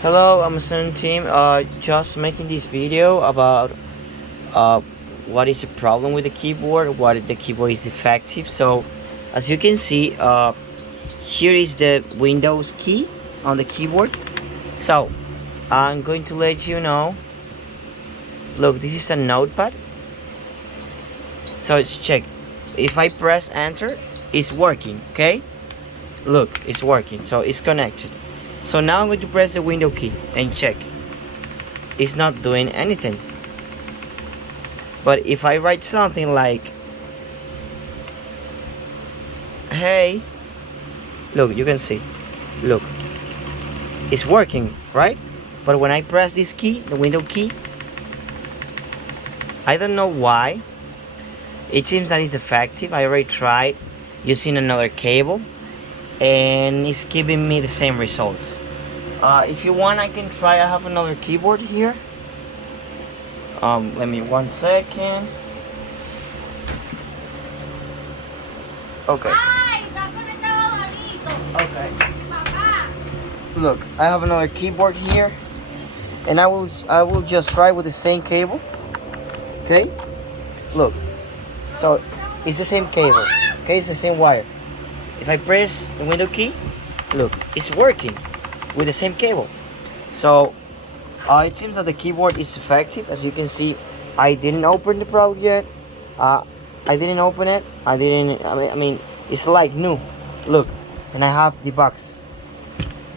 Hello, Amazon team. Just making this video about uh, what is the problem with the keyboard, what the keyboard is defective. So, as you can see, here is the Windows key on the keyboard. So, I'm going to let you know. Look, this is a notepad. So it's check. If I press enter, it's working. Okay. Look, it's working. So it's connected. So now I'm going to press the window key and check. It's not doing anything. But if I write something like, hey, look, you can see, look, it's working, right? But when I press this key, the window key, I don't know why. It seems that it's effective. I already tried using another cable and it's giving me the same results. If you want, I can try. I have another keyboard here. Let me 1 second. Okay. Okay. Look, I have another keyboard here, and I will just try with the same cable. Okay. Look. So it's the same cable. Okay, it's the same wire. If I press the window key, look, it's working with the same cable. So it seems that the keyboard is effective. As you can see, I didn't open the product yet. I didn't open it. I mean, it's like new. Look, and I have the box,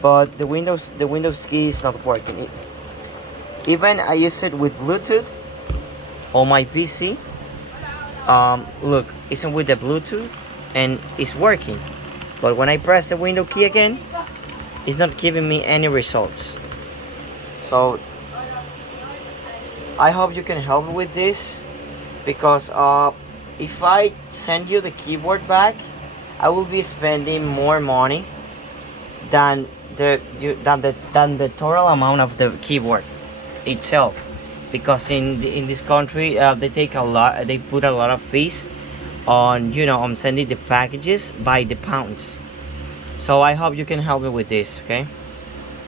but the Windows key is not working. Even I use it with Bluetooth on my PC. Look, it's with the Bluetooth and it's working. But when I press the window key again, it's not giving me any results. So I hope you can help me with this, because if I send you the keyboard back, I will be spending more money than the total amount of the keyboard itself, because in this country they take a lot, they put a lot of fees on on sending the packages by the pounds. So I hope you can help me with this, okay?